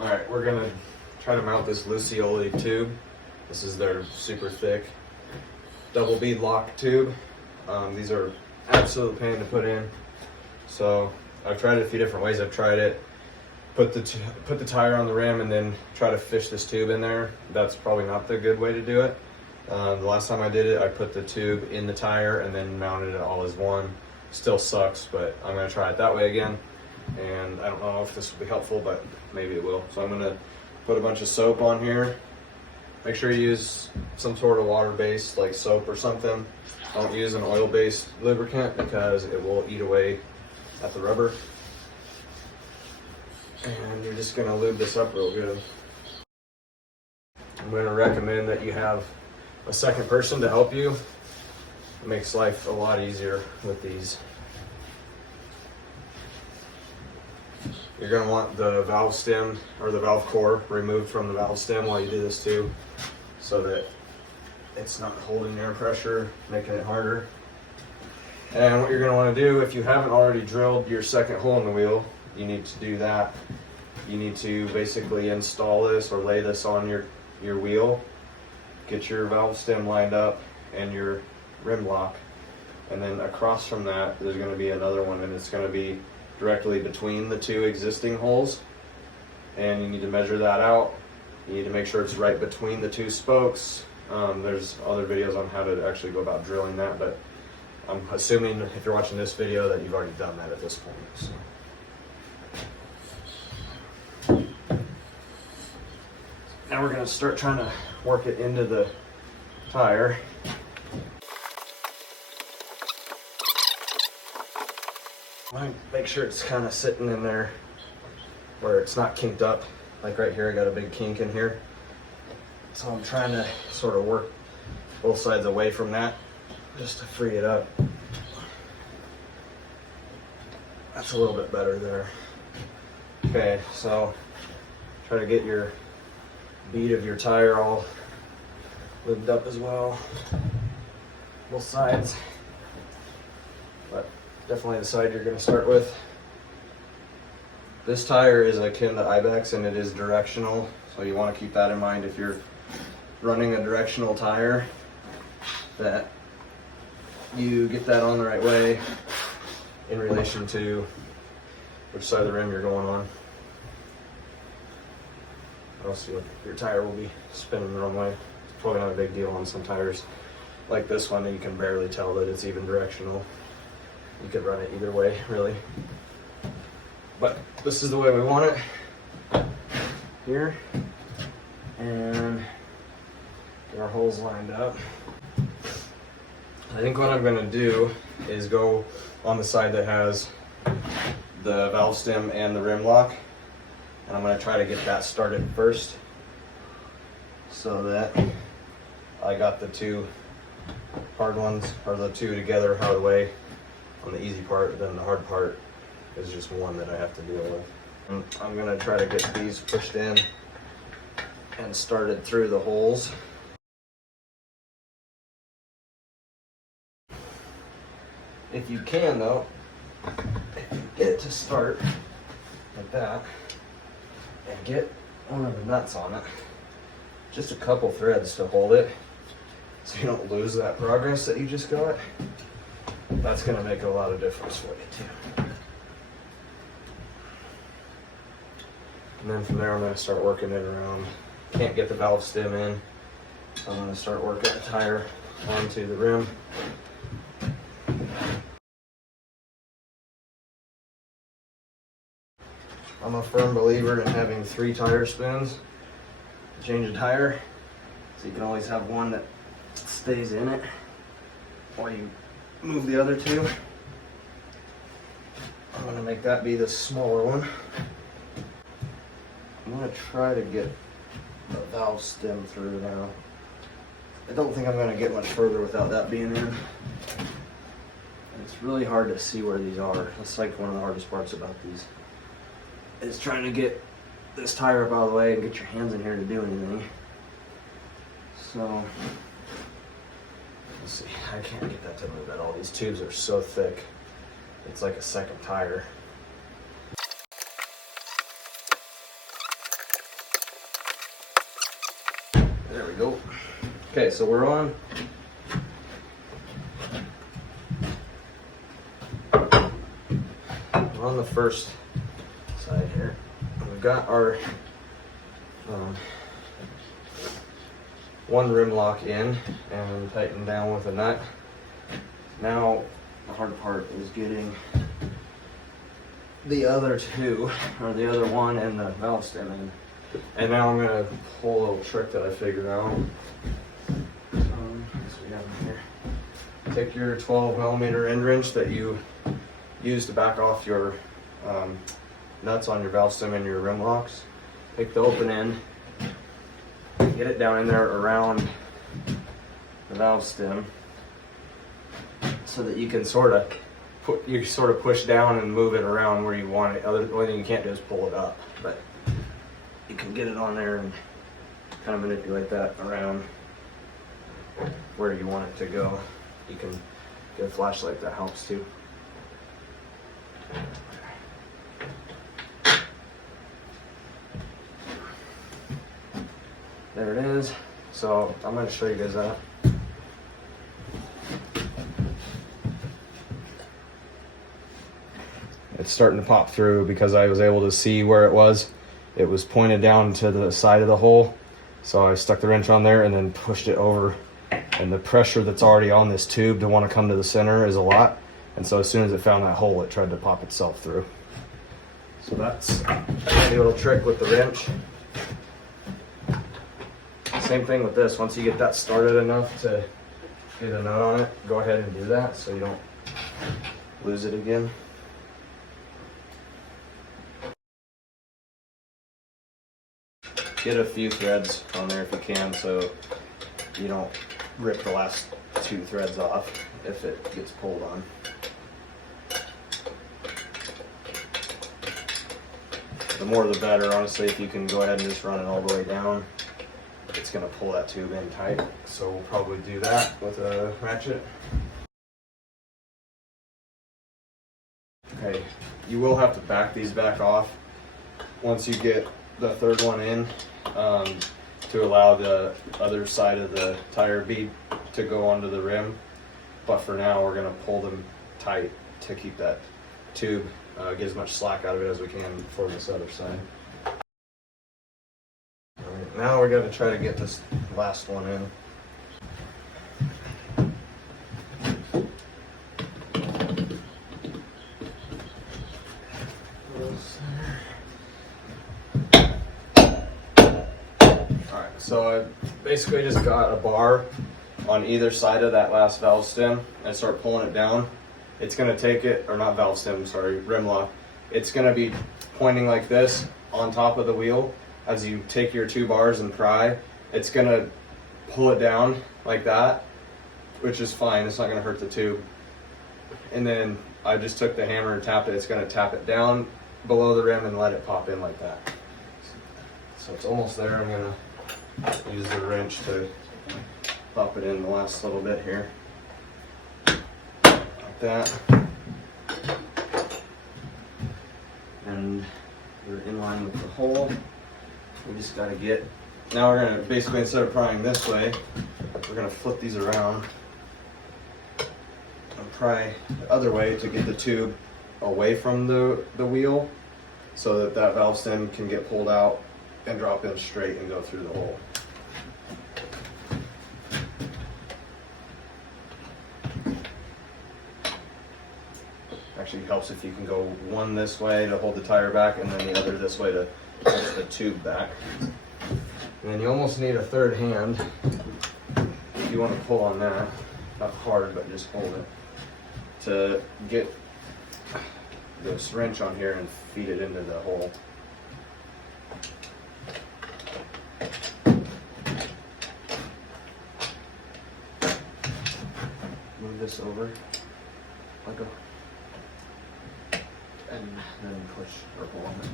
All right, we're gonna try to mount this Lucioli tube. This is their super thick double bead lock tube. These are absolute pain to put in. So I've tried it a few different ways. I've tried it, put the tire on the rim and then try to fish this tube in there. That's probably not the good way to do it. The last time I did it, I put the tube in the tire and then mounted it all as one. Still sucks, but I'm gonna try it that way again. And I don't know if this will be helpful, but maybe it will. So I'm gonna put a bunch of soap on here. Make sure you use some sort of water-based, like soap or something. Don't use an oil-based lubricant because it will eat away at the rubber. And you're just gonna lube this up real good. I'm gonna recommend that you have a second person to help you. It makes life a lot easier with these. You're going to want the valve stem or the valve core removed from the valve stem while you do this too, so that it's not holding air pressure, making it harder. And what you're going to want to do, if you haven't already drilled your second hole in the wheel, you need to do that. You need to basically install this or lay this on your wheel, get your valve stem lined up and your rim block, and then across from that there's going to be another one, and it's going to be directly between the two existing holes, and you need to measure that out. You need to make sure it's right between the two spokes. There's other videos on how to actually go about drilling that, but I'm assuming if you're watching this video that you've already done that at this point. So. Now we're going to start trying to work it into the tire. Make sure it's kind of sitting in there where it's not kinked up. Like right here, I got a big kink in here. So I'm trying to sort of work both sides away from that just to free it up. That's a little bit better there. Okay, so try to get your bead of your tire all lubed up as well, both sides. But definitely the side you're going to start with. This tire is a kenda ibex and it is directional, so you want to keep that in mind if you're running a directional tire, that you get that on the right way in relation to which side of the rim you're going on. Or else your tire will be spinning the wrong way. It's probably not a big deal on some tires like this one that you can barely tell that it's even directional. You could run it either way, really. But this is the way we want it. Here. And get our holes lined up. I think what I'm gonna do is go on the side that has the valve stem and the rim lock. And I'm gonna try to get that started first, so that I got the two hard ones, or the two together out of the way on the easy part. Then the hard part is just one that I have to deal with. And I'm gonna try to get these pushed in and started through the holes. If you can though, if you get it to start like that and get one of the nuts on it, just a couple threads to hold it so you don't lose that progress that you just got, that's going to make a lot of difference for you too. And then from there I'm going to start working it around. Can't get the valve stem in, so I'm going to start working the tire onto the rim. I'm a firm believer in having 3 tire spoons to change a tire, so you can always have one that stays in it while you move the other 2. I'm going to make that be the smaller one. I'm going to try to get the valve stem through now. I don't think I'm going to get much further without that being in. And it's really hard to see where these are. That's like one of the hardest parts about these. Is trying to get this tire up out of the way and get your hands in here to do anything. So, let's see, I can't get that to move at all. These tubes are so thick, it's like a second tire. go. Okay, so we're on the first side here. We've got our one rim lock in and tightened down with a nut. Now the hard part is getting the other two, or the other one, and the valve stem in. And now I'm gonna pull a little trick that I figured out. So we have in here. Take your 12 millimeter end wrench that you use to back off your nuts on your valve stem and your rim locks. Take the open end, get it down in there around the valve stem, so that you can sort of push down and move it around where you want it. The only thing you can't do is pull it up, but you can get it on there and kind of manipulate that around where you want it to go. You can get a flashlight, that helps too. There it is. So I'm going to show you guys that. It's starting to pop through because I was able to see where it was. It was pointed down to the side of the hole. So I stuck the wrench on there and then pushed it over. And the pressure that's already on this tube to want to come to the center is a lot. And so as soon as it found that hole, it tried to pop itself through. So that's a handy little trick with the wrench. Same thing with this. Once you get that started enough to get a nut on it, go ahead and do that so you don't lose it again. Get a few threads on there if you can, so you don't rip the last two threads off if it gets pulled on. The more the better, honestly. If you can go ahead and just run it all the way down, it's going to pull that tube in tight. So we'll probably do that with a ratchet. Okay, you will have to back these back off once you get the third one in, to allow the other side of the tire bead to go onto the rim. But for now, we're going to pull them tight to keep that tube, get as much slack out of it as we can for this other side. All right, now we're going to try to get this last one in. So I basically just got a bar on either side of that last valve stem and start pulling it down. It's going to take it, or not valve stem, sorry, rim lock. It's going to be pointing like this on top of the wheel. As you take your two bars and pry, it's going to pull it down like that, which is fine. It's not going to hurt the tube. And then I just took the hammer and tapped it. It's going to tap it down below the rim and let it pop in like that. So it's almost there. I'm going to use the wrench to pop it in the last little bit here, like that, and we're in line with the hole. We just got to get, now we're going to basically, instead of prying this way, we're going to flip these around and pry the other way to get the tube away from the wheel, so that that valve stem can get pulled out and drop in straight and go through the hole. Actually helps if you can go one this way to hold the tire back and then the other this way to push the tube back. And then you almost need a third hand if you want to pull on that, not hard but just hold it, to get this wrench on here and feed it into the hole. Move this over, let go, and then push or pull on it.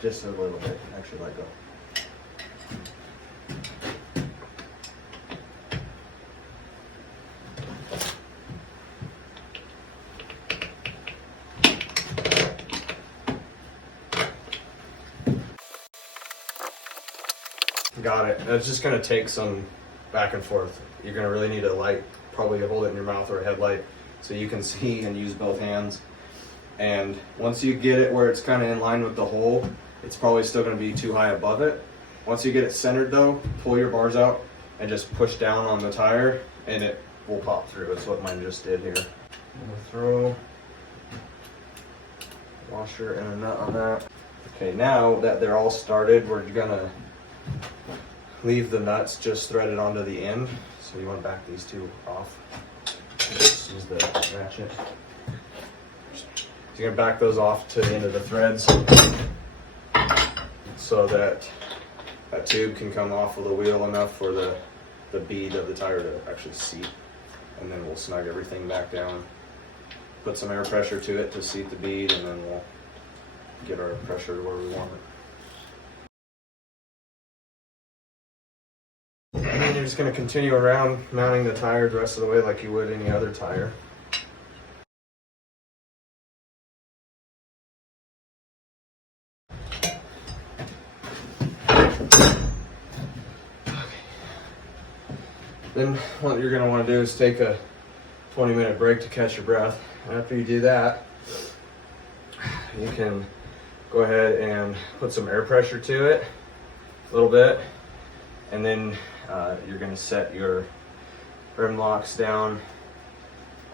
just a little bit. Actually, let go. Got it. It's just gonna take some back and forth. You're gonna really need a light, probably hold it in your mouth or a headlight so you can see and use both hands. And once you get it where it's kind of in line with the hole, it's probably still gonna be too high above it. Once you get it centered though, pull your bars out and just push down on the tire and it will pop through. That's what mine just did here. I'm gonna throw washer and a nut on that. Okay, now that they're all started, we're gonna leave the nuts just threaded onto the end. So you want to back these two off. Just use the ratchet. So you're gonna back those off to the end of the threads so that that tube can come off of the wheel enough for the bead of the tire to actually seat. And then we'll snug everything back down. Put some air pressure to it to seat the bead, and then we'll get our pressure to where we want it. And then you're just going to continue around mounting the tire the rest of the way like you would any other tire. Then what you're going to want to do is take a 20-minute break to catch your breath. After you do that, you can go ahead and put some air pressure to it a little bit, and then you're going to set your rim locks down,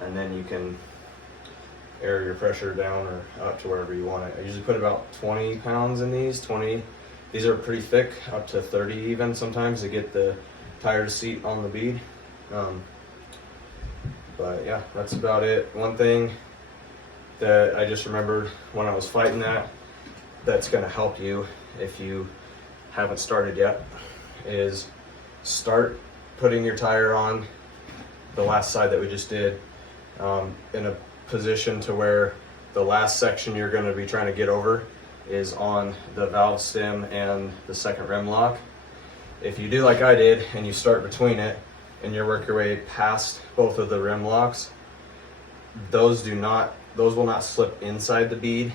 and then you can air your pressure down or up to wherever you want it. I usually put about 20 pounds in these. 20. These are pretty thick, up to 30 even sometimes, to get the tire seat on the bead. But yeah, that's about it. One thing that I just remembered when I was fighting that's going to help you if you haven't started yet, is start putting your tire on the last side that we just did, in a position to where the last section you're going to be trying to get over is on the valve stem and the second rim lock. If you do like I did and you start between it and you work your way past both of the rim locks, those will not slip inside the bead.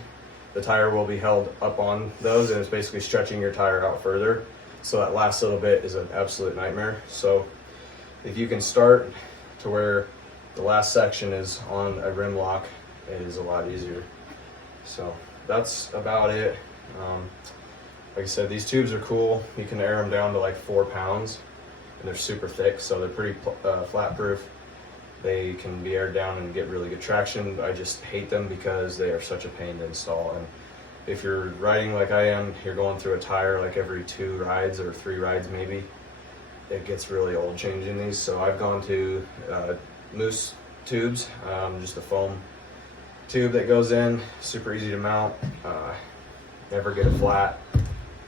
The tire will be held up on those, and it's basically stretching your tire out further. So that last little bit is an absolute nightmare. So if you can start to where the last section is on a rim lock, it is a lot easier. So that's about it. Like I said, these tubes are cool. You can air them down to like 4 pounds, and they're super thick, so they're pretty flat proof. They can be aired down and get really good traction. I just hate them because they are such a pain to install. And if you're riding like I am, you're going through a tire like every 2 rides or 3 rides maybe, it gets really old changing these. So I've gone to Moose tubes, just a foam tube that goes in, super easy to mount, never get it flat,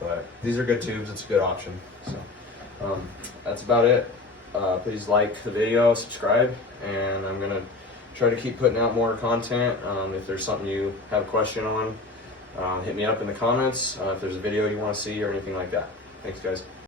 but these are good tubes. It's a good option. So that's about it. Please like the video, subscribe, and I'm gonna try to keep putting out more content. If there's something you have a question on, hit me up in the comments. If there's a video you want to see or anything like that. Thanks, guys.